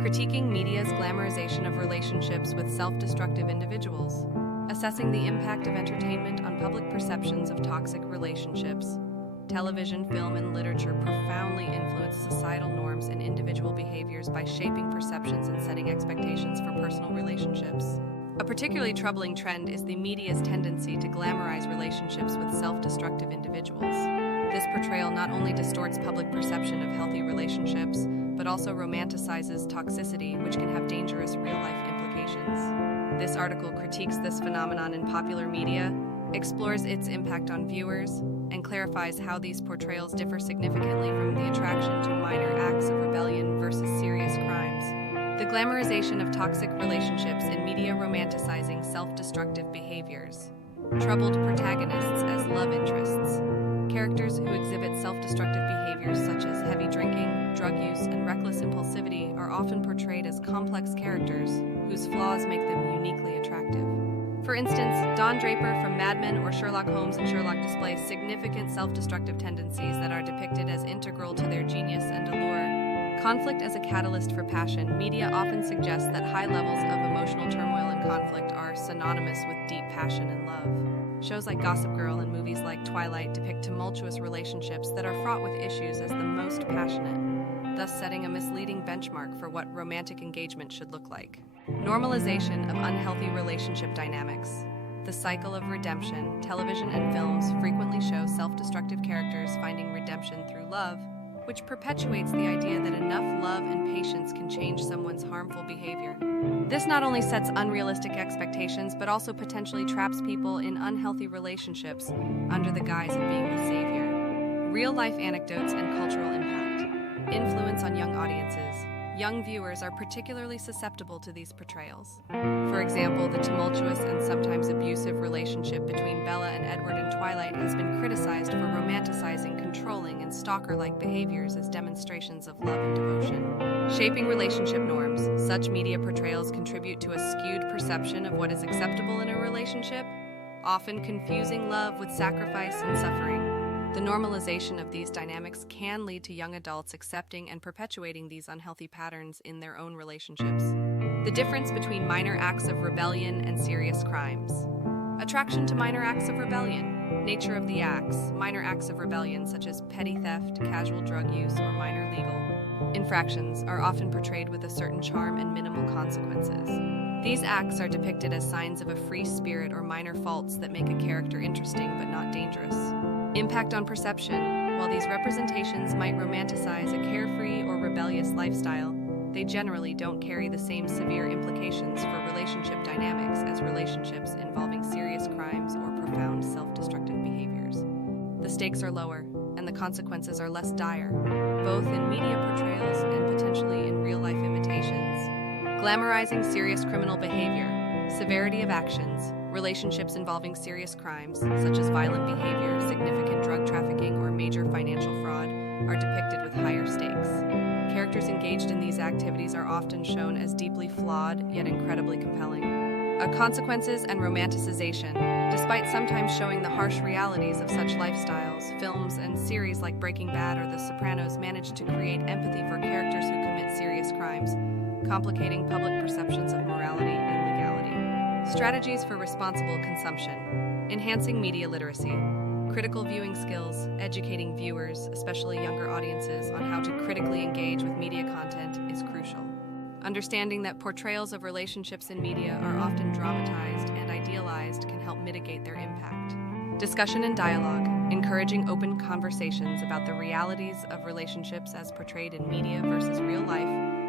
critiquing media's glamorization of relationships with self-destructive individuals, assessing the impact of entertainment on public perceptions of toxic relationships. Television, film, and literature profoundly influence societal norms and individual behaviors by shaping perceptions and setting expectations for personal relationships. A particularly troubling trend is the media's tendency to glamorize relationships with self-destructive individuals. This portrayal not only distorts public perception of healthy relationships, but also romanticizes toxicity, which can have dangerous real-life implications. This article critiques this phenomenon in popular media, explores its impact on viewers, and clarifies how these portrayals differ significantly from the attraction to minor acts of rebellion versus serious crimes. The glamorization of toxic relationships in media romanticizing self-destructive behaviors. Troubled protagonists as love interests. Characters who exhibit self-destructive behaviors such as heavy drinking, drug use, and reckless impulsivity are often portrayed as complex characters whose flaws make them uniquely attractive. For instance, Don Draper from Mad Men or Sherlock Holmes and Sherlock display significant self-destructive tendencies that are depicted as integral to their genius and allure. Conflict as a catalyst for passion. Media often suggests that high levels of emotional turmoil and conflict are synonymous with deep passion and love. Shows like Gossip Girl and movies like Twilight depict tumultuous relationships that are fraught with issues as the most passionate, thus setting a misleading benchmark for what romantic engagement should look like. Normalization of unhealthy relationship dynamics. The cycle of redemption. Television and films frequently show self-destructive characters finding redemption through love, which perpetuates the idea that enough love and patience can change someone's harmful behavior. This not only sets unrealistic expectations, but also potentially traps people in unhealthy relationships under the guise of being the savior. Real-life anecdotes and cultural impact. Influence on young audiences. Young viewers are particularly susceptible to these portrayals. For example, the tumultuous and sometimes abusive relationship between Bella and Edward in Twilight has been criticized for romanticizing controlling and stalker-like behaviors as demonstrations of love and devotion. Shaping relationship norms. Such media portrayals contribute to a skewed perception of what is acceptable in a relationship, often confusing love with sacrifice and suffering. The normalization of these dynamics can lead to young adults accepting and perpetuating these unhealthy patterns in their own relationships. The difference between minor acts of rebellion and serious crimes. Attraction to minor acts of rebellion. Nature of the acts. Minor acts of rebellion, such as petty theft, casual drug use, or minor legal infractions, are often portrayed with a certain charm and minimal consequences. These acts are depicted as signs of a free spirit or minor faults that make a character interesting but not dangerous. Impact on perception. While these representations might romanticize a carefree or rebellious lifestyle, they generally don't carry the same severe implications for relationship dynamics as relationships involving serious crimes or profound self-destructive behaviors. The stakes are lower, and the consequences are less dire, both in media portrayals and potentially in real-life imitations. Glamorizing serious criminal behavior. Severity of actions. Relationships involving serious crimes, such as violent behavior, significant drug trafficking, or major financial fraud, are depicted with higher stakes. Characters engaged in these activities are often shown as deeply flawed, yet incredibly compelling. Consequences and romanticization. Despite sometimes showing the harsh realities of such lifestyles, films and series like Breaking Bad or The Sopranos manage to create empathy for characters who commit serious crimes, complicating public perceptions of morality and legality. Strategies for responsible consumption. Enhancing media literacy. Critical viewing skills, educating viewers, especially younger audiences, on how to critically engage with media content is crucial. Understanding that portrayals of relationships in media are often dramatized and idealized can help mitigate their impact. Discussion and dialogue. Encouraging open conversations about the realities of relationships as portrayed in media versus real life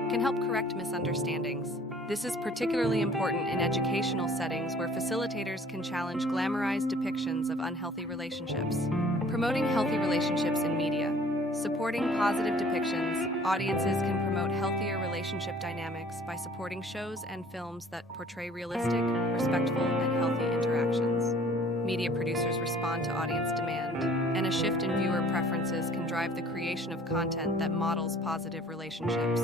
can help correct misunderstandings. This is particularly important in educational settings where facilitators can challenge glamorized depictions of unhealthy relationships. Promoting healthy relationships in media. Supporting positive depictions, audiences can promote healthier relationship dynamics by supporting shows and films that portray realistic, respectful, and healthy interactions. Media producers respond to audience demand, and a shift in viewer preferences can drive the creation of content that models positive relationships.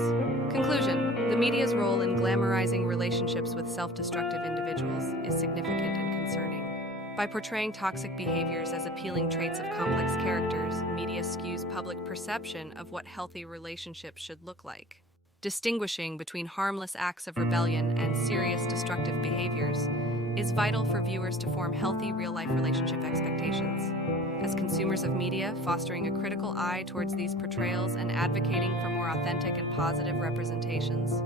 Conclusion: the media's role in glamorizing relationships with self-destructive individuals is significant and concerning. By portraying toxic behaviors as appealing traits of complex characters, media skews public perception of what healthy relationships should look like. Distinguishing between harmless acts of rebellion and serious destructive behaviors is vital for viewers to form healthy real-life relationship expectations. As consumers of media, fostering a critical eye towards these portrayals and advocating for more authentic and positive representations